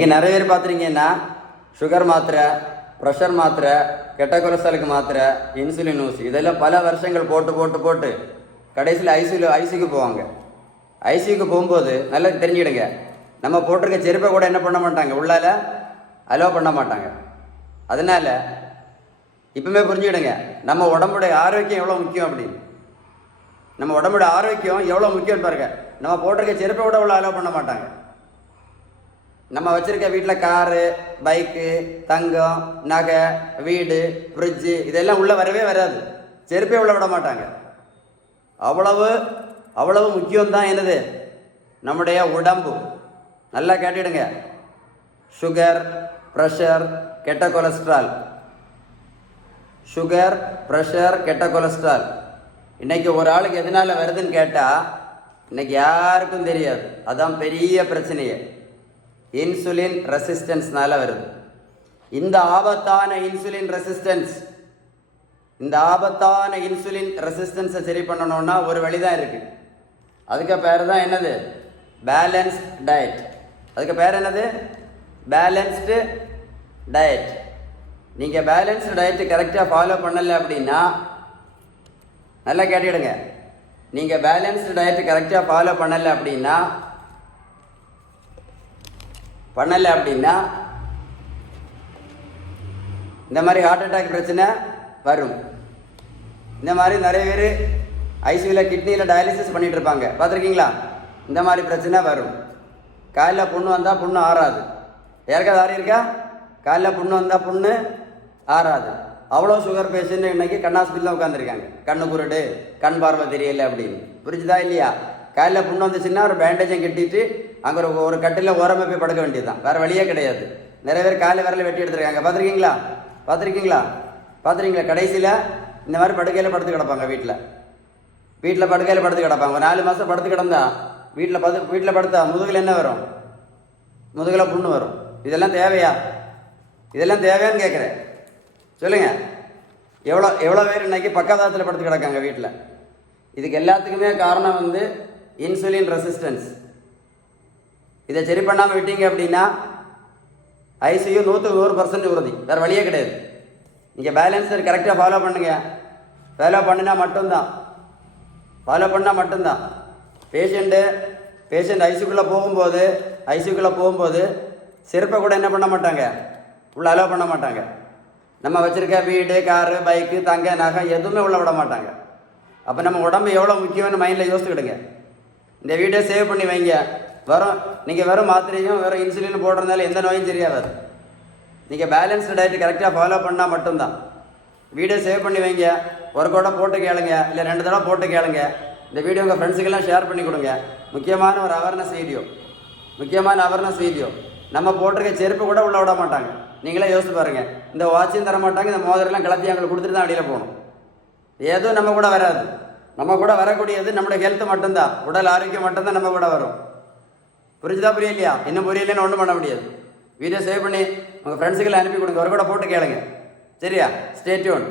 நீங்கள் நிறைய பேர் பார்த்துருக்கீங்கன்னா சுகர் மாத்திரை, ப்ரெஷர் மாத்திரை, கெட்ட கொலஸ்ட்ராலுக்கு மாத்திரை, இன்சுலின் ஊசி இதெல்லாம் பல வருஷங்கள் போட்டு போட்டு போட்டு கடைசியில் ஐசியூக்கு போவாங்க. ஐசியூக்கு போகும்போது நல்லா தெரிஞ்சுக்கிடுங்க, நம்ம போட்டிருக்க செருப்பை கூட என்ன பண்ண மாட்டாங்க, உள்ளால அலோவ் பண்ண மாட்டாங்க. அதனால் இப்பவுமே புரிஞ்சுக்கிடுங்க, நம்ம உடம்புடைய ஆரோக்கியம் எவ்வளோ முக்கியம் அப்படின்னு. நம்ம உடம்புடைய ஆரோக்கியம் எவ்வளோ முக்கியம் பாருங்க. நம்ம போட்டிருக்க செருப்பை கூட உள்ள அலோவ் பண்ண மாட்டாங்க. நம்ம வச்சுருக்க வீட்டில் காரு, பைக்கு, தங்கம், நகை, வீடு, ஃப்ரிட்ஜு இதெல்லாம் உள்ளே வரவே வராது. செருப்பே உள்ள விட மாட்டாங்க. அவ்வளவு முக்கியம்தான் என்னது நம்முடைய உடம்பு. நல்லா கேட்டுடுங்க, சுகர், ப்ரெஷர், கெட்ட கொலஸ்ட்ரால். சுகர், ப்ரெஷர், கெட்ட கொலஸ்ட்ரால் இன்றைக்கி ஒரு ஆளுக்கு எதனால் வருதுன்னு கேட்டால் இன்றைக்கி யாருக்கும் தெரியாது. அதான் பெரிய பிரச்சனையே. இன்சுலின் ரெசிஸ்டன்ஸ்னால வருது. இந்த ஆபத்தான இன்சுலின் ரெசிஸ்டன்ஸை சரி பண்ணணும்னா ஒரு வழிதான் இருக்குது. அதுக்கு பேர் தான் என்னது, பேலன்ஸ்ட் டயட். அதுக்கு பேர் என்னது, பேலன்ஸ்டு டயட். நீங்கள் பேலன்ஸ்டு டயட்டு கரெக்டாக ஃபாலோ பண்ணலை அப்படின்னா, நல்லா கேட்டுடுங்க, நீங்கள் பேலன்ஸ்டு டயட்டு கரெக்டாக ஃபாலோ பண்ணலை அப்படின்னா இந்த மாதிரி ஹார்ட் அட்டாக் பிரச்சனை வரும். இந்த மாதிரி நிறைய பேர் ஐசியூவில் கிட்னியில் டயாலிசிஸ் பண்ணிகிட்டு இருப்பாங்க, பார்த்துருக்கீங்களா? இந்த மாதிரி பிரச்சனை வரும். காலையில் புண்ணு வந்தால் புண்ணு ஆறாது. யாருக்காவது ஆறி இருக்கா? காலையில் புண்ணு வந்தால் புண்ணு ஆறாது. அவ்வளோ சுகர் பேஷண்ட் இன்னைக்கு கண்ணாஸ்பிட்டலில் உட்காந்துருக்காங்க. கண்ணு குருடு, கண் பார்வை தெரியல அப்படின்னு. புரிஞ்சுதா இல்லையா? காலையில் புண்ணு வந்துச்சுன்னா ஒரு பேண்டேஜும் கட்டிட்டு அங்கே ஒரு கட்டில் ஓரமாக போய் படுக்க வேண்டியது தான், வேறு வழியே கிடையாது. நிறைய பேர் காலை விரல வெட்டி எடுத்துருக்காங்க, பார்த்துருக்கீங்களா? கடைசியில் இந்த மாதிரி படுக்கையில் படுத்து கிடப்பாங்க. வீட்டில் படுக்கையில் படுத்து கிடப்பாங்க. ஒரு 4 மாதம் படுத்து கிடந்தா வீட்டில் படுத்தா முதுகில் என்ன வரும்? முதுகில் புண்ணு வரும். இதெல்லாம் தேவையான்னு கேட்குறேன். சொல்லுங்கள், எவ்வளோ பேர் இன்னைக்கு பக்கவாதத்தில் படுத்து கிடக்காங்க வீட்டில்? இதுக்கு எல்லாத்துக்குமே காரணம் வந்து இன்சுலின் ரெசிஸ்டன்ஸ். இதை சரி பண்ணாமல் விட்டீங்க அப்படின்னா ஐசியூ 100% உறுதி, வேறு வழியே கிடையாது. நீங்கள் பேலன்ஸ் கரெக்டாக ஃபாலோ பண்ணுங்கள். ஃபாலோ பண்ணால் மட்டும்தான் பேஷண்ட் ஐசியூக்குள்ளே போகும்போது செருப்பை கூட என்ன பண்ண மாட்டாங்க, உள்ள அலோவ் பண்ண மாட்டாங்க. நம்ம வச்சுருக்க வீடு, காரு, பைக்கு, தங்க, நகை எதுவுமே உள்ள விட மாட்டாங்க. அப்போ நம்ம உடம்பு எவ்வளோ முக்கியம்னு மைண்டில் யோசிச்சுக்கிடுங்க. இந்த வீடியோ சேவ் பண்ணி வைங்க. நீங்கள் வெறும் மாத்திரையும் வெறும் இன்சுலின் போடுறதுனால எந்த நோயும் தெரியாது. நீங்கள் பேலன்ஸ்டு டயட் கரெக்டாக ஃபாலோ பண்ணால் மட்டும்தான். வீடியோ சேவ் பண்ணி வைங்க. ஒரு கூட போட்டு கேளுங்க, இல்லை 2 தடவை போட்டு கேளுங்க. இந்த வீடியோ உங்கள் ஃப்ரெண்ட்ஸுக்கெல்லாம் ஷேர் பண்ணி கொடுங்க. முக்கியமான அவேர்னஸ் வீடியோ. நம்ம போட்டிருக்க செருப்பு கூட உள்ள விட மாட்டாங்க. நீங்களே யோசிச்சு பாருங்கள். இந்த வாட்சையும் தர மாட்டாங்க, இந்த மோதிரெல்லாம் கிளப்பி அவங்களுக்கு கொடுத்துட்டு தான் வெளியில் போகணும். எதுவும் நம்ம கூட வராது. நம்ம கூட வரக்கூடியது நம்மளோட ஹெல்த் மட்டும்தான், உடல் ஆரோக்கியம் மட்டும்தான் நம்ம கூட வரும். புரியலையா? இன்னும் புரியலைன்னு ஒன்றும் பண்ண முடியாது. வீடியோ சேவ் பண்ணி உங்கள் ஃப்ரெண்ட்ஸுக்கெல்லாம் அனுப்பி கொடுங்க. ஒரு கூட போட்டு கேளுங்க. சரியா? Stay tune.